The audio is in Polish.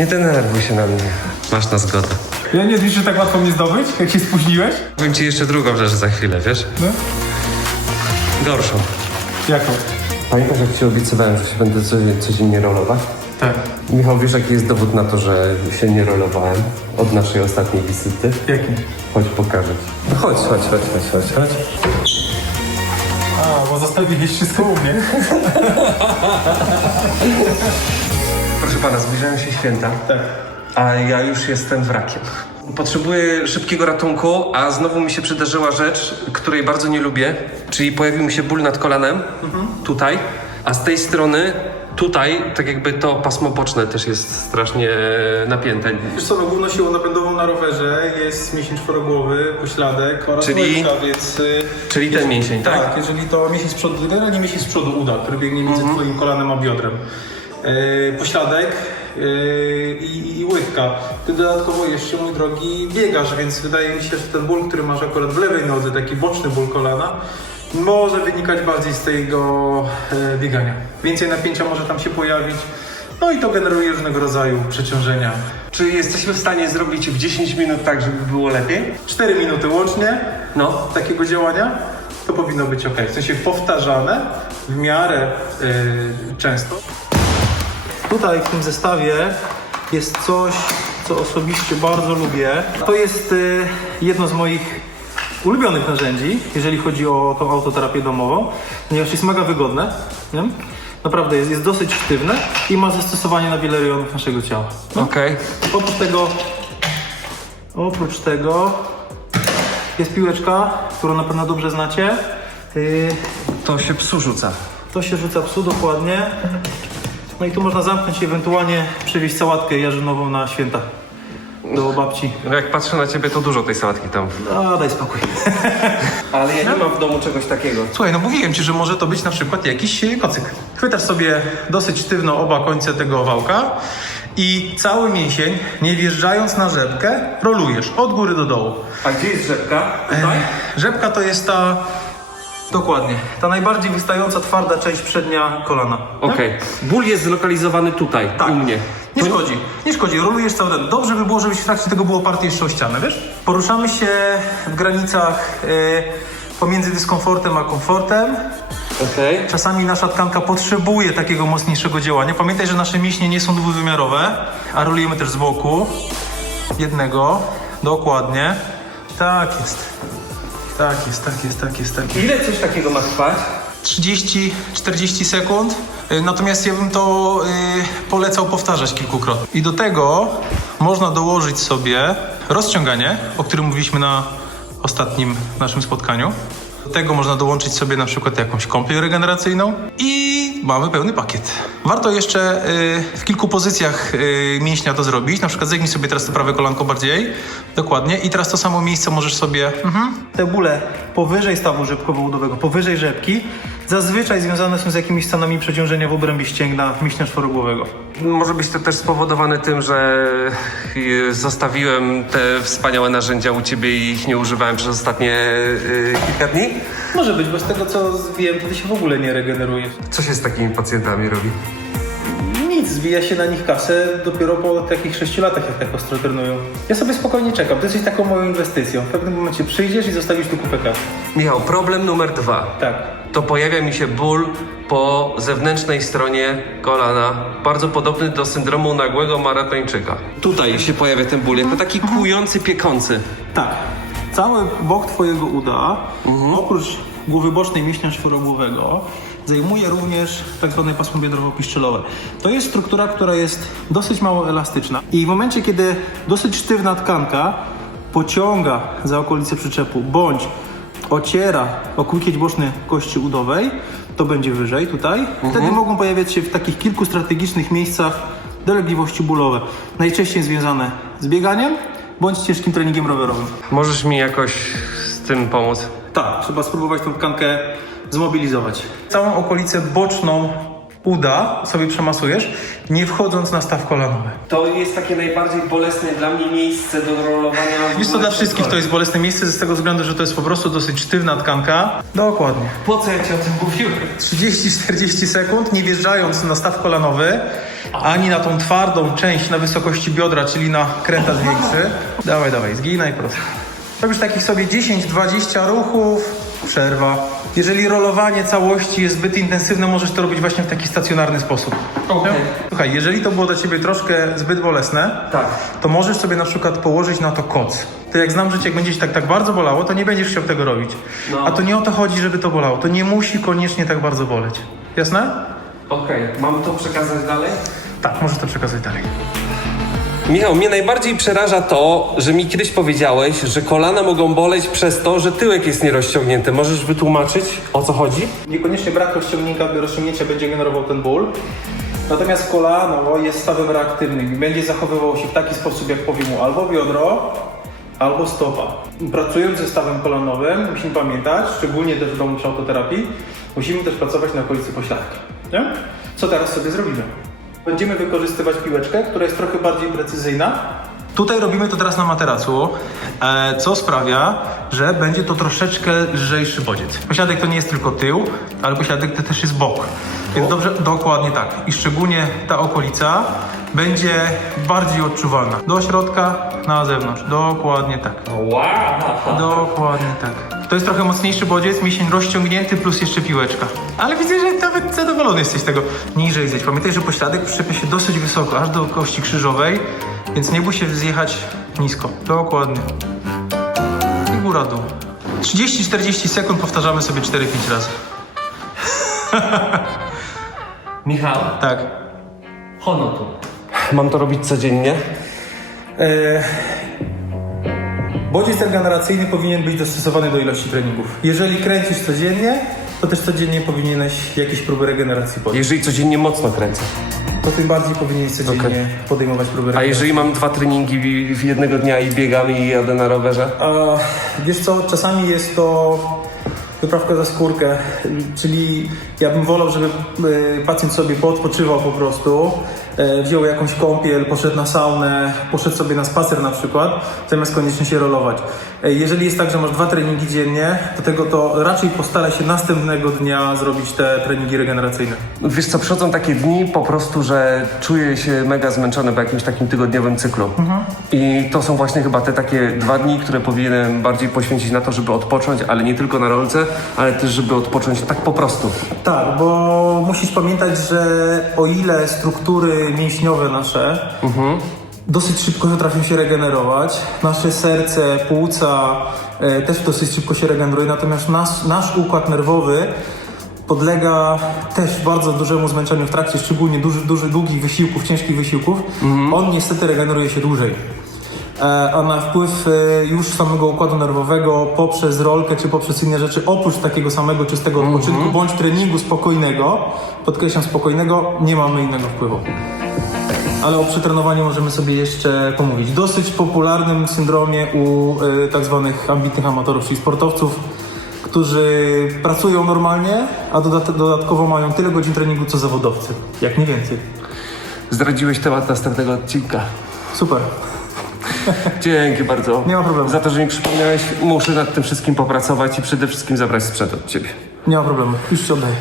Nie denerwuj się na mnie. Masz na zgodę. Ja nie wiesz, że tak łatwo mnie zdobyć, jak się spóźniłeś? Powiem ci jeszcze drugą rzecz za chwilę, wiesz? No. Gorszą. Jaką? Pamiętasz, jak ci obiecywałem, że się będę co- codziennie rolować? Tak. Michał, wiesz, jaki jest dowód na to, że się nie rolowałem od naszej ostatniej wizyty? Jaki? Chodź, pokażę ci. No chodź, chodź, chodź, chodź, chodź, chodź. A, bo zostawiłeś wszystko u mnie. Proszę pana, zbliżają się święta. Tak. A ja już jestem wrakiem. Potrzebuję szybkiego ratunku, a znowu mi się przydarzyła rzecz, której bardzo nie lubię. Czyli pojawił mi się ból nad kolanem, tutaj, a z tej strony, tutaj, tak jakby to pasmo boczne też jest strasznie napięte. Wiesz co, no główną siłą napędową na rowerze jest mięsień czworogłowy, pośladek oraz Czyli- łydka, więc... y, Czyli ten mięsień, tak? Tak, jeżeli to mięsień z przodu, generalnie mięsień z przodu uda, który biegnie między twoim kolanem a biodrem. Yy, pośladek yy, i, i łydka. Ty dodatkowo jeszcze, mój drogi, biegasz, więc wydaje mi się, że ten ból, który masz akurat w lewej nodze, taki boczny ból kolana, może wynikać bardziej z tego yy, biegania. Więcej napięcia może tam się pojawić. No i to generuje różnego rodzaju przeciążenia. Czy jesteśmy w stanie zrobić w 10 minut tak, żeby było lepiej? 4 minuty łącznie No. takiego działania, to powinno być ok. W sensie powtarzane w miarę często. Tutaj w tym zestawie jest coś, co osobiście bardzo lubię. To jest yy, jedno z moich ulubionych narzędzi, jeżeli chodzi o tą autoterapię domową, ponieważ jest mega wygodne. Nie? Naprawdę jest, jest dosyć sztywne i ma zastosowanie na wiele rejonów naszego ciała. Okej. Oprócz tego, oprócz tego jest piłeczka, którą na pewno dobrze znacie. Yy, To się psu rzuca. To się rzuca psu dokładnie. No i tu można zamknąć i ewentualnie przywieźć sałatkę jarzynową na święta do babci. No jak patrzę na ciebie, to dużo tej sałatki tam. A, daj spokój. Ale ja nie mam w domu czegoś takiego. Słuchaj, no mówiłem ci, że może to być na przykład jakiś e, kocyk. Chwytasz sobie dosyć sztywno oba końce tego wałka i cały mięsień, nie wjeżdżając na rzepkę, rolujesz od góry do dołu. A gdzie jest rzepka? Tutaj? Rzepka to jest ta. Dokładnie. Ta najbardziej wystająca, twarda część przednia kolana. Okej. Ból jest zlokalizowany tutaj, Tak. u mnie. Nie szkodzi. Nie szkodzi. Rolujesz cały ten. Dobrze by było, żebyś w trakcie tego było oparty jeszcze o ścianę, wiesz? Poruszamy się w granicach y, pomiędzy dyskomfortem a komfortem. Okej. Czasami nasza tkanka potrzebuje takiego mocniejszego działania. Pamiętaj, że nasze mięśnie nie są dwuwymiarowe, a rolujemy też z boku. Jednego. Dokładnie. Tak jest. Tak jest, tak jest, tak jest, tak. Ile coś takiego ma trwać? 30-40 sekund. Y, Natomiast ja bym to y, polecał powtarzać kilkukrotnie. I do tego można dołożyć sobie rozciąganie, o którym mówiliśmy na ostatnim naszym spotkaniu. Do tego można dołączyć sobie na przykład jakąś kąpiel regeneracyjną i mamy pełny pakiet. Warto jeszcze y, w kilku pozycjach y, mięśnia to zrobić. Na przykład zegnij sobie teraz to prawe kolanko bardziej. Dokładnie. I teraz to samo miejsce możesz sobie... Te bóle powyżej stawu rzepkowo-udowego, powyżej rzepki, zazwyczaj związane są z jakimiś stanami przeciążenia w obrębie ścięgna mięśnia czworogłowego. Może być to też spowodowane tym, że y, zostawiłem te wspaniałe narzędzia u ciebie i ich nie używałem przez ostatnie y, kilka dni? Może być, bo z tego co wiem, to ty się w ogóle nie regenerujesz. Co się z takimi pacjentami robi? Zwija się na nich kasę dopiero po takich 6 latach, jak tak ostro trenują. Ja sobie spokojnie czekam, to jest taką moją inwestycją. W pewnym momencie przyjdziesz i zostawisz tu kupę kasy. Michał, problem numer dwa. Tak. To pojawia mi się ból po zewnętrznej stronie kolana, bardzo podobny do syndromu nagłego maratończyka. Tutaj się pojawia ten ból, jako taki kłujący, piekący. Tak. Cały bok twojego uda, oprócz głowy bocznej mięśnia czworogłowego, zajmuje również tak zwane pasmo biodrowo-piszczelowe. To jest struktura, która jest dosyć mało elastyczna. I w momencie, kiedy dosyć sztywna tkanka pociąga za okolice przyczepu, bądź ociera o kłykieć boczny kości udowej, to będzie wyżej tutaj. Wtedy mogą pojawiać się w takich kilku strategicznych miejscach dolegliwości bólowe. Najczęściej związane z bieganiem bądź ciężkim treningiem rowerowym. Możesz mi jakoś z tym pomóc? Tak, trzeba spróbować tą tkankę zmobilizować. Całą okolicę boczną uda sobie przemasujesz, nie wchodząc na staw kolanowy. To jest takie najbardziej bolesne dla mnie miejsce do rolowania. Wiesz co, dla wszystkich to jest bolesne miejsce z tego względu, że to jest po prostu dosyć sztywna tkanka. Dokładnie. Po co ja ci o tym mówiłem? 30-40 sekund, nie wjeżdżając na staw kolanowy ani na tą twardą część na wysokości biodra, czyli na kręta większy. Dawaj, dawaj, zginaj prosto. Robisz takich sobie 10-20 ruchów, przerwa. Jeżeli rolowanie całości jest zbyt intensywne, możesz to robić właśnie w taki stacjonarny sposób. Okej. Słuchaj, jeżeli to było dla Ciebie troszkę zbyt bolesne, Tak. to możesz sobie na przykład położyć na to koc. To jak znam życie, jak będzie ci tak, tak bardzo bolało, to nie będziesz chciał tego robić. No. A to nie o to chodzi, żeby to bolało. To nie musi koniecznie tak bardzo boleć. Jasne? Okej, mam to przekazać dalej? Tak, możesz to przekazać dalej. Michał, mnie najbardziej przeraża to, że mi kiedyś powiedziałeś, że kolana mogą boleć przez to, że tyłek jest nierozciągnięty. Możesz wytłumaczyć, o co chodzi? Niekoniecznie brak rozciągnięcia, rozciągnięcia będzie generował ten ból. Natomiast kolano jest stawem reaktywnym i będzie zachowywał się w taki sposób, jak powie mu albo biodro, albo stopa. Pracując ze stawem kolanowym, musimy pamiętać, szczególnie też w domu przy autoterapii, musimy też pracować na okolicy pośladki. Nie? Co teraz sobie zrobimy? Będziemy wykorzystywać piłeczkę, która jest trochę bardziej precyzyjna. Tutaj robimy to teraz na materacu, e, co sprawia, że będzie to troszeczkę lżejszy bodziec. Posiadek to nie jest tylko tył, ale posiadek to też jest bok. Więc dobrze, dokładnie tak. I szczególnie ta okolica będzie bardziej odczuwalna. Do środka, na zewnątrz. Dokładnie tak. Wow! Dokładnie tak. To jest trochę mocniejszy bodziec, mięsień rozciągnięty plus jeszcze piłeczka. Ale widzę, że nawet zadowolony jesteś z tego. Niżej zejść. Pamiętaj, że pośladek przyczepia się dosyć wysoko, aż do kości krzyżowej, więc nie bój się zjechać nisko. Dokładnie. I góra dół. 30-40 sekund powtarzamy sobie 4-5 razy. Michał, Tak. hono tu. Mam to robić codziennie? E, Bodziec regeneracyjny powinien być dostosowany do ilości treningów. Jeżeli kręcisz codziennie, to też codziennie powinieneś jakieś próby regeneracji podjąć. Jeżeli codziennie mocno kręcę. To tym bardziej powinieneś codziennie Okej. podejmować próby A regeneracji. jeżeli mam dwa treningi w- jednego dnia i biegam i jadę na rowerze? A wiesz co, czasami jest to wyprawka za skórkę, czyli ja bym wolał, żeby e, pacjent sobie poodpoczywał po prostu, wziął jakąś kąpiel, poszedł na saunę, poszedł sobie na spacer na przykład, zamiast koniecznie się rolować. E, Jeżeli jest tak, że masz dwa treningi dziennie, do tego to raczej postaraj się następnego dnia zrobić te treningi regeneracyjne. Wiesz co, przychodzą takie dni po prostu, że czuję się mega zmęczony po jakimś takim tygodniowym cyklu. I to są właśnie chyba te takie dwa dni, które powinienem bardziej poświęcić na to, żeby odpocząć, ale nie tylko na rolce, ale też żeby odpocząć tak po prostu. Tak, bo musisz pamiętać, że o ile struktury mięśniowe nasze dosyć szybko potrafią się regenerować, nasze serce, płuca e, też dosyć szybko się regeneruje, natomiast nasz, nasz układ nerwowy podlega też bardzo dużemu zmęczeniu w trakcie szczególnie duży, duży, długich wysiłków, ciężkich wysiłków. On niestety regeneruje się dłużej. E, a na wpływ e, już samego układu nerwowego poprzez rolkę czy poprzez inne rzeczy, oprócz takiego samego czystego odpoczynku bądź treningu spokojnego, podkreślam spokojnego, nie mamy innego wpływu. Ale o przetrenowaniu możemy sobie jeszcze pomówić. Dosyć popularnym syndromie u e, tak zwanych ambitnych amatorów, czyli sportowców, którzy pracują normalnie, a dodat- dodatkowo mają tyle godzin treningu co zawodowcy, jak nie więcej. Zdradziłeś temat następnego odcinka. Super. Dzięki bardzo. Nie ma problemu. Za to, że mi przypomniałeś, muszę nad tym wszystkim popracować i przede wszystkim zabrać sprzęt od ciebie. Nie ma problemu. Już ci oddaję.